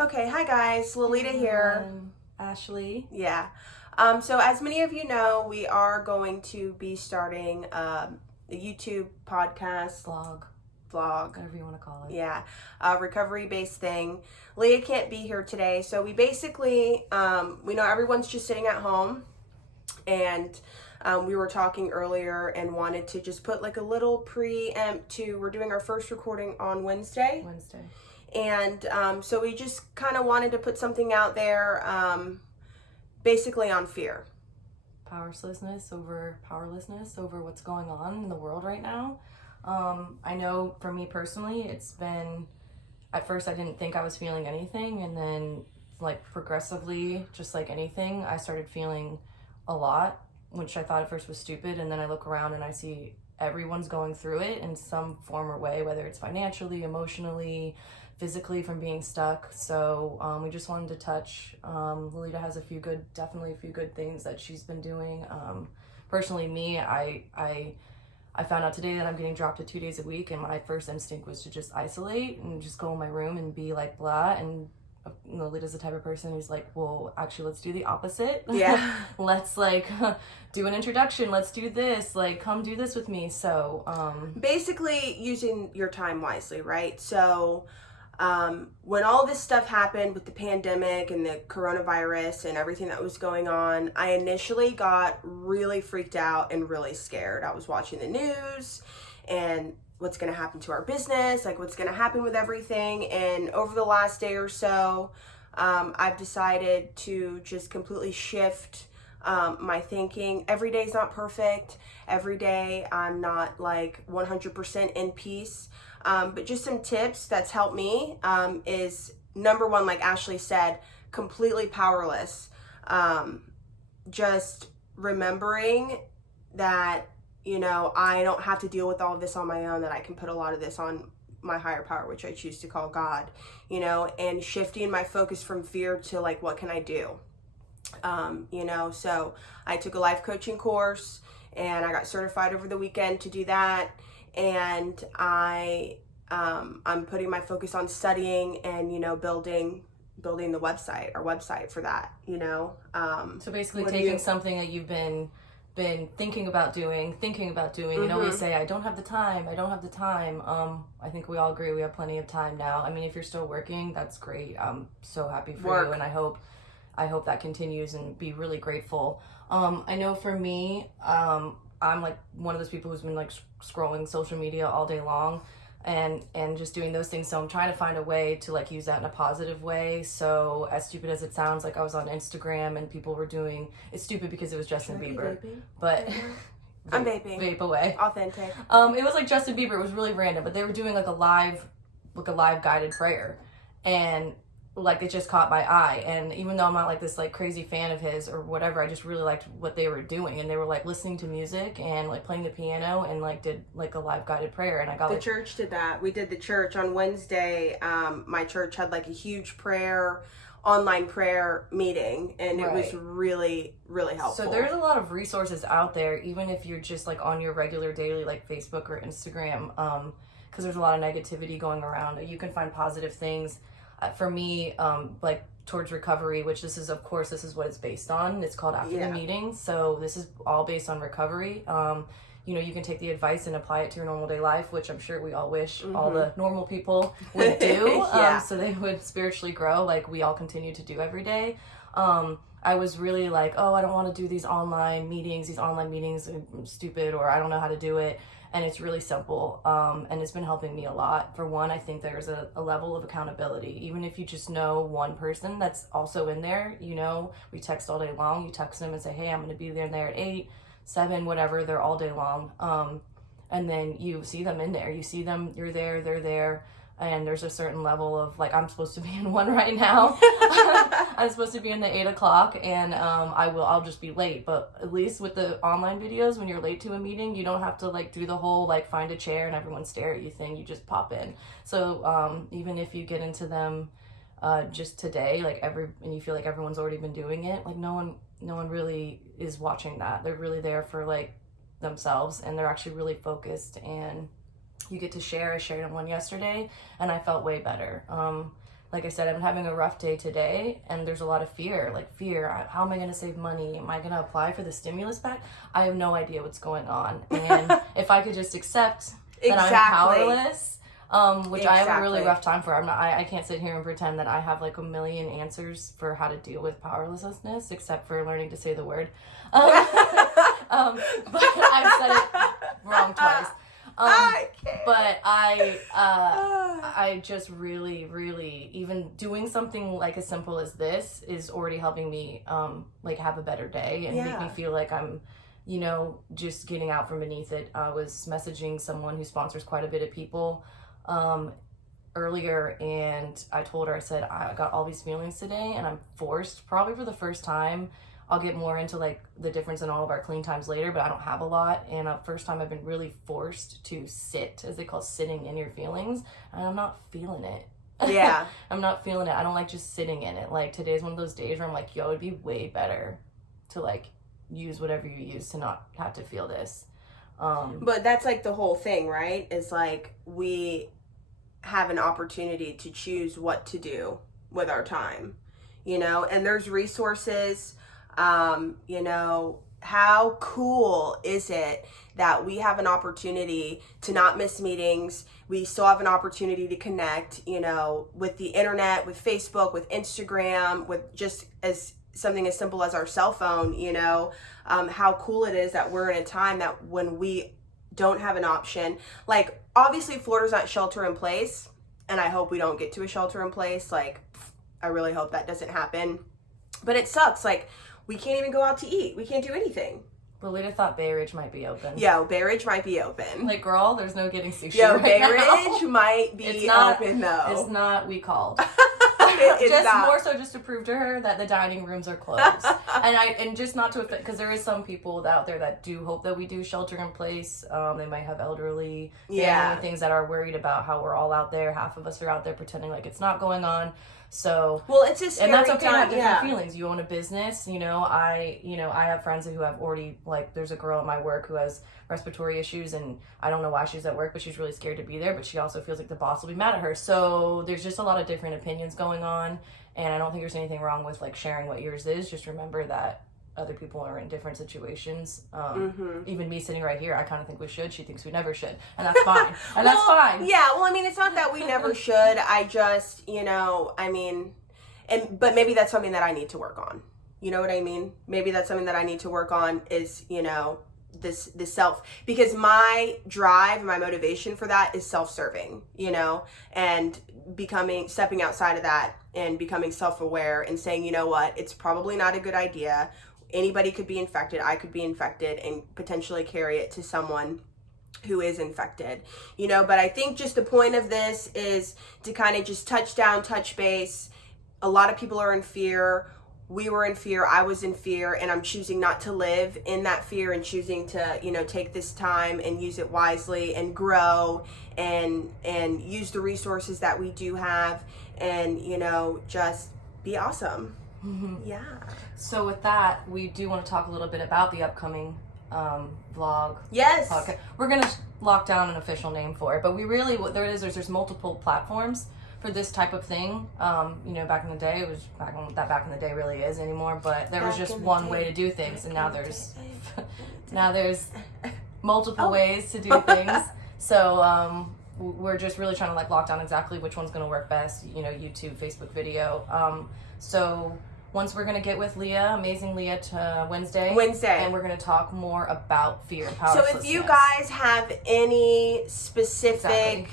Okay, hi guys, Lolita here. Ashley. Yeah. So as many of you know, we are going to be starting a YouTube podcast vlog. Whatever you want to call it. Yeah, recovery based thing. Leah can't be here today, so we basically we know everyone's just sitting at home, and we were talking earlier and wanted to just put like a little preempt to. We're doing our first recording on Wednesday. And so we just kind of wanted to put something out there, basically on fear. Powerlessness over what's going on in the world right now. I know for me personally, it's been, at first I didn't think I was feeling anything, and then like progressively, just like anything, I started feeling a lot, which I thought at first was stupid, and then I look around and I see everyone's going through it in some form or way, whether it's financially, emotionally, physically, from being stuck. So we just wanted to touch. Lolita has definitely a few good things that she's been doing. Personally, me, I found out today that I'm getting dropped to 2 days a week, and my first instinct was to just isolate and just go in my room and be like blah. And Lolita's the type of person who's like, well, actually, let's do the opposite. Yeah. Let's like do an introduction. Let's do this. Like, come do this with me. So basically using your time wisely, right? So when all this stuff happened with the pandemic and the coronavirus and everything that was going on, I initially got really freaked out and really scared. I was watching the news and what's going to happen to our business, like what's going to happen with everything. And over the last day or so, I've decided to just completely shift my thinking. Every day is not perfect. Every day I'm not like 100% in peace. But just some tips that's helped me is number one, like Ashley said, completely powerless. Just remembering that, I don't have to deal with all of this on my own, that I can put a lot of this on my higher power, which I choose to call God, and shifting my focus from fear to like, what can I do? So I took a life coaching course and I got certified over the weekend to do that. And I'm putting my focus on studying and, building the website, our website for that, So basically taking something that you've been thinking about doing, Mm-hmm. always say, I don't have the time. I think we all agree we have plenty of time now. I mean, if you're still working, that's great. I'm so happy for you, and I hope that continues, and be really grateful. I know for me, I'm like one of those people who's been like scrolling social media all day long and just doing those things. So I'm trying to find a way to like use that in a positive way. So as stupid as it sounds, like I was on Instagram and people were doing, it's stupid because it was Justin Bieber, but I'm vaping. Vape away. Authentic. It was like Justin Bieber. It was really random, but they were doing like a live guided prayer, and like it just caught my eye. And even though I'm not like this like crazy fan of his or whatever, I just really liked what they were doing, and they were like listening to music and like playing the piano and like did like a live guided prayer. And I got the church did that. We did the church on Wednesday. My church had like a huge online prayer meeting, and it was really, really helpful. So there's a lot of resources out there, even if you're just like on your regular daily like Facebook or Instagram, because there's a lot of negativity going around. You can find positive things. For me, like towards recovery, which this is what it's based on. It's called After the Meeting. So this is all based on recovery. You can take the advice and apply it to your normal day life, which I'm sure we all wish all the normal people would do. So they would spiritually grow like we all continue to do every day. I was really like, oh, I don't want to do these online meetings. These online meetings are stupid, or I don't know how to do it. And it's really simple, and it's been helping me a lot. For one, I think there's a level of accountability. Even if you just know one person that's also in there, we text all day long. You text them and say, hey, I'm going to be there at 8, 7, whatever. They're all day long. And then you see them in there. You see them, you're there, they're there. And there's a certain level of like, I'm supposed to be in one right now. I'm supposed to be in the 8 o'clock, and I'll just be late. But at least with the online videos, when you're late to a meeting, you don't have to like do the whole like find a chair and everyone stare at you thing. You just pop in. So even if you get into them just today, and you feel like everyone's already been doing it, like no one really is watching that. They're really there for like themselves, and they're actually really focused, and you get to share. I shared one yesterday and I felt way better. like I said, I'm having a rough day today, and there's a lot of fear. How am I going to save money? Am I going to apply for the stimulus pack? I have no idea what's going on. And if I could just accept that I'm powerless, which I have a really rough time for. I can't sit here and pretend that I have like a million answers for how to deal with powerlessness, except for learning to say the word. But I've said it wrong twice. But I just really, really, even doing something like as simple as this is already helping me like have a better day and make me feel like I'm, you know, just getting out from beneath it. I was messaging someone who sponsors quite a bit of people earlier, and I told her, I said, I got all these feelings today, and I'm forced, probably for the first time. I'll get more into like the difference in all of our clean times later, but I don't have a lot. And first time I've been really forced to sit, as they call sitting in your feelings, and I'm not feeling it. Yeah. I'm not feeling it. I don't like just sitting in it. Like today's one of those days where I'm like, yo, it'd be way better to like use whatever you use to not have to feel this. But that's like the whole thing, right? Is like we have an opportunity to choose what to do with our time, you know, and there's resources. You know, how cool is it that we have an opportunity to not miss meetings? We still have an opportunity to connect, you know, with the internet, with Facebook, with Instagram, with just as something as simple as our cell phone, you know, how cool it is that we're in a time that when we don't have an option, like obviously Florida's not shelter in place, and I hope we don't get to a shelter in place. Like, I really hope that doesn't happen, but it sucks. Like, we can't even go out to eat. We can't do anything. Lolita thought Bay Ridge might be open. Yo, Bay Ridge might be open. Like, girl, there's no getting sushi. Yo, right Bay now. Ridge might be open though. It's not. We called. It's just not. More so just to prove to her that the dining rooms are closed. and just not to affect, because there is some people out there that do hope that we do shelter in place. They might have elderly family things that are worried about how we're all out there. Half of us are out there pretending like it's not going on. So, well, it's a scary and that's okay time. to have different feelings. You own a business, you know. I have friends who have already, like, there's a girl at my work who has respiratory issues, and I don't know why she's at work, but she's really scared to be there. But she also feels like the boss will be mad at her. So there's just a lot of different opinions going on, and I don't think there's anything wrong with like sharing what yours is. Just remember that other people are in different situations. Even me sitting right here, I kind of think we should. She thinks we never should, and that's fine. And that's fine. Yeah, well, I mean, it's not that we never should. I just, you know, I mean, but maybe that's something that I need to work on. You know what I mean? Maybe that's something that I need to work on is, you know, this self, because my drive, my motivation for that is self-serving, you know, and stepping outside of that and becoming self-aware and saying, you know what, it's probably not a good idea. Anybody could be infected. I could be infected and potentially carry it to someone who is infected, you know. But I think just the point of this is to kind of just touch base. A lot of people are in fear. We were in fear. I was in fear, and I'm choosing not to live in that fear and choosing to, you know, take this time and use it wisely and grow and use the resources that we do have and, you know, just be awesome. Yeah. So with that, we do want to talk a little bit about the upcoming vlog. Yes. Podcast. We're gonna lock down an official name for it, but we really there's multiple platforms for this type of thing. You know, back in the day, it was back in the day really is anymore, but there was just one way to do things, and now there's multiple ways to do things. So we're just really trying to like lock down exactly which one's gonna work best. You know, YouTube, Facebook video. So once we're going to get with Leah, amazing Leah, to Wednesday. And we're going to talk more about fear and powerlessness. So if you guys have any specific,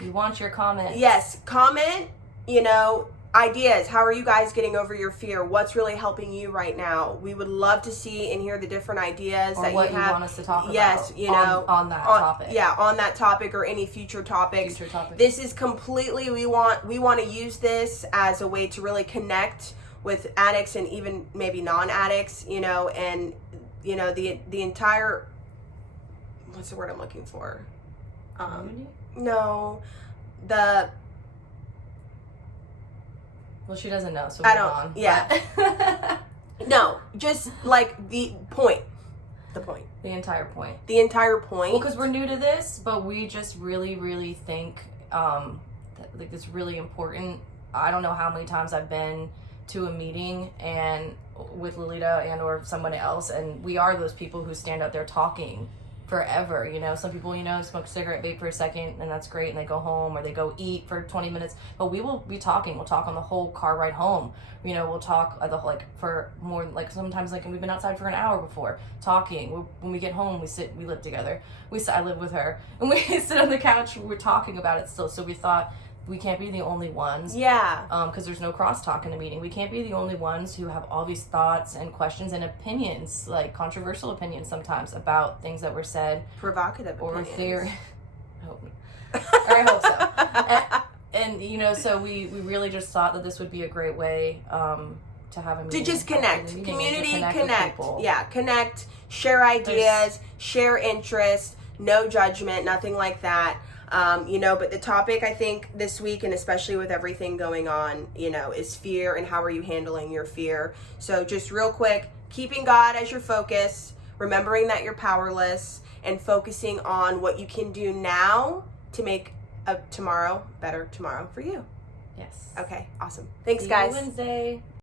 we want your comments. Yes, comment, you know, ideas. How are you guys getting over your fear? What's really helping you right now? We would love to see and hear the different ideas or that what you have. You want us to talk about. Yes, you know, on that topic. Yeah, on that topic or any future topics. This is completely, we want to use this as a way to really connect with addicts and even maybe non-addicts, you know, and, you know, the entire, what's the word I'm looking for? No, well, she doesn't know, so I don't. Yeah. No, just like the point. The entire point. The entire point. Well, because we're new to this, but we just really, really think like this really important. I don't know how many times I've been to a meeting and with Lolita and or someone else, and we are those people who stand out there talking forever. You know, some people, you know, smoke a cigarette, vape for a second, and that's great, and they go home or they go eat for 20 minutes. But we will be talking. We'll talk on the whole car ride home. You know, we'll talk for more, like sometimes like we've been outside for an hour before talking. When we get home, we live together. I live with her, and we sit on the couch. We're talking about it still. So we thought, we can't be the only ones. Yeah. Because there's no crosstalk in a meeting. We can't be the only ones who have all these thoughts and questions and opinions, like controversial opinions sometimes about things that were said. Provocative or opinions. theory. I hope so. And you know, so we really just thought that this would be a great way to have a meeting. To just connect. Community connect. With Yeah, connect, share ideas, share interests, no judgment, nothing like that. You know, but the topic I think this week, and especially with everything going on, you know, is fear and how are you handling your fear. So just real quick, keeping God as your focus, remembering that you're powerless, and focusing on what you can do now to make a better tomorrow for you. Yes. Okay, awesome. Thanks, See guys. you Wednesday.